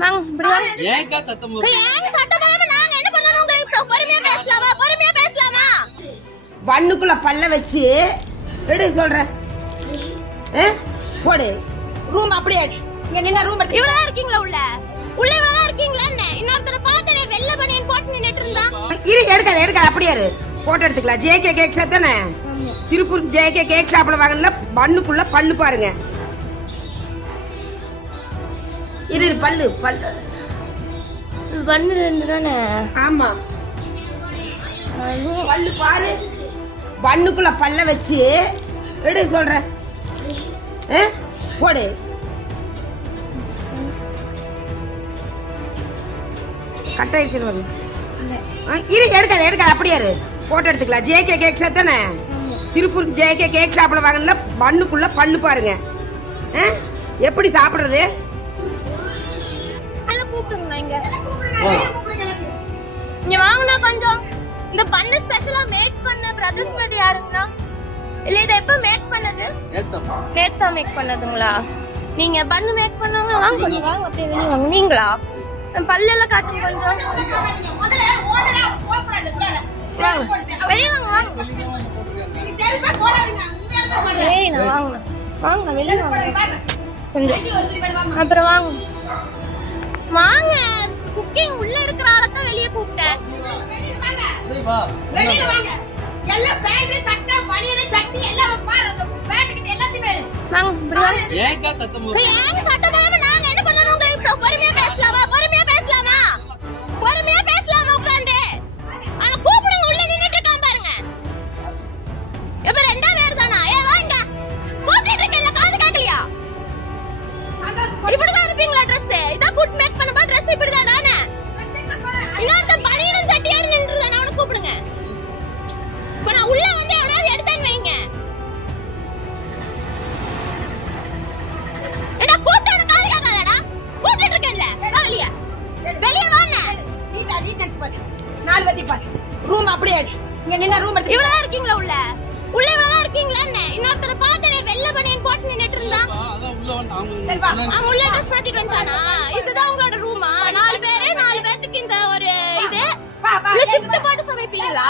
வாங்க இப்படி வாங்க. ஏங்க சத்தம் போடுறீங்க? ஏங்க சத்தம் போடாம நாங்க என்ன பண்ணனும்? உங்களுக்கு பொறுமையா பேசலாமா? பொறுமையா பேசலாமா? வண்ணுக்குள்ள பல்ல வச்சு எடு சொல்றேன். போடு. ரூம் அப்படியே அடி. இங்க நின்னா ரூம் எடுத்து. இவ்வளவு இருக்கீங்களா உள்ள? உள்ள இவ்வளவு இருக்கீங்களா என்ன? இன்னொருத்தர பார்த்தனே வெள்ளை பனியன் போட்டு நின்னுட்டு இருந்தா. இரு எடுக்காத அப்படியே இரு. போட்டோ எடுத்துக்கலாம். ஜேகே கேக் தானே? திருப்பூருக்கு ஜேகே கேக் சாப்பிட வாங்கல. வண்ணுக்குள்ள பல்லு பாருங்க. இரு பல்லு பண்ணு ரெண்டு தானே? ஆமா பல்லு பாரு. வண்ணுக்குள்ள பல்ல வச்சு எடு சொல்றேன். போடு. கட் ஆயிடுச்சு வருது. இரு எடுக்காத அப்படியே இரு. போட்டோ எடுத்துக்கலாம். ஜேகே கேக் தானே? திருப்பூருக்கு ஜேகே கேக் சாப்பிட வாங்கல. வண்ணுக்குள்ள பல்லு பாருங்க. எப்படி சாப்பிடுறது? இங்க வாங்கனா கொஞ்சம். இந்த பண்ண ஸ்பெஷலா மேக் பண்ண பிரதர்ஸ் பத்தி யாருங்கண்ணா? இல்ல இத எப்ப மேக் பண்ணது? நேத்தா மேக் பண்ணதுங்களா? நீங்க பண்ணு மேக் பண்ணவங்க வாங்க கொஞ்சம் வாங்க அப்படியே வெளிய வாங்க. நீங்களா? பல்ல எல்லாம் காட்டுங்க கொஞ்சம். முதல்ல ஓடறா போறப்படாது குள்ள. வெளிய வாங்க வாங்க. நீங்க செல்ஃபா போடாதீங்க. உண்மையாலுமே சொல்றேன். ஏய் நான் வாங்க. வாங்க வெளிய வாங்க. கொஞ்சம் அப்புறம் வாங்க. வாங்க. குக்கிங் உள்ள இருக்கிற ஆளத்தான் வெளிய கூப்பிட்டேன். வெளிய வாங்க. எல்லாம் பேண்ட் சட்டை பனியன் சட்டி எல்லாம் பாரு. பேண்ட் கிட்ட எல்லாத்தையும் வேணும். வாங்க இப்படி வாங்க. ஏங்க சத்தம் போடுறீங்க? ஏங்க சத்தம் போடாம நாங்க என்ன பண்ணனும்? உங்களுக்கு பொறுமையா பேசலாமா? பொறுமையா பேசலாமா? பொறுமையா பேசலாமா உட்கார்ந்து? ஆனா கூப்பிடுங்க உள்ள நின்னுட்டு இருக்கான் பாருங்க. இப்ப ரெண்டா பேர் தானா? ஏ வாங்க. கூப்பிட்டு இருக்கேன்ல காது கேக்கலையா? இப்படிதான் இருப்பீங்களா Dress? இதான் ஃபுட் மேக் பண்ணப்ப Dress இப்படிதான் நானே. இன்னொருத்த பனியனும் சட்டியோட நின்னுறானே அவனை கூப்பிடுங்க. இப்ப நான் உள்ள வந்து எவனாவது எடுத்தேன்னு வைங்க. ஏடா கூப்பிட்டு காது கேட்காதடா. கூப்பிட்டு இருக்கேன்ல. வெளிய. வெளிய வாங்க. நீட்டன்ஸ் பாரு. 4 வத்தி பாரு. ரூம் அப்படியே அடி. இங்க நின்னா ரூம் எடுத்து. இவ்வளவு இருக்கீங்களா உள்ள? உள்ள இவ்வளவு இருக்கீங்களா என்ன? இன்னொருத்தர பார்த்தனே வெள்ளை பனியன் போட்டு நின்னுட்டு இருந்தா. அதான் உள்ள வந்து அவன் உள்ள ட்ரெஸ் மாத்திட்டு வந்தானா? இதுதான் உங்களோட ரூமா? 4 பேருக்கு இந்த ஒரு இது. இல்ல ஷிஃப்ட் போட்டு சமைப்பீங்களா?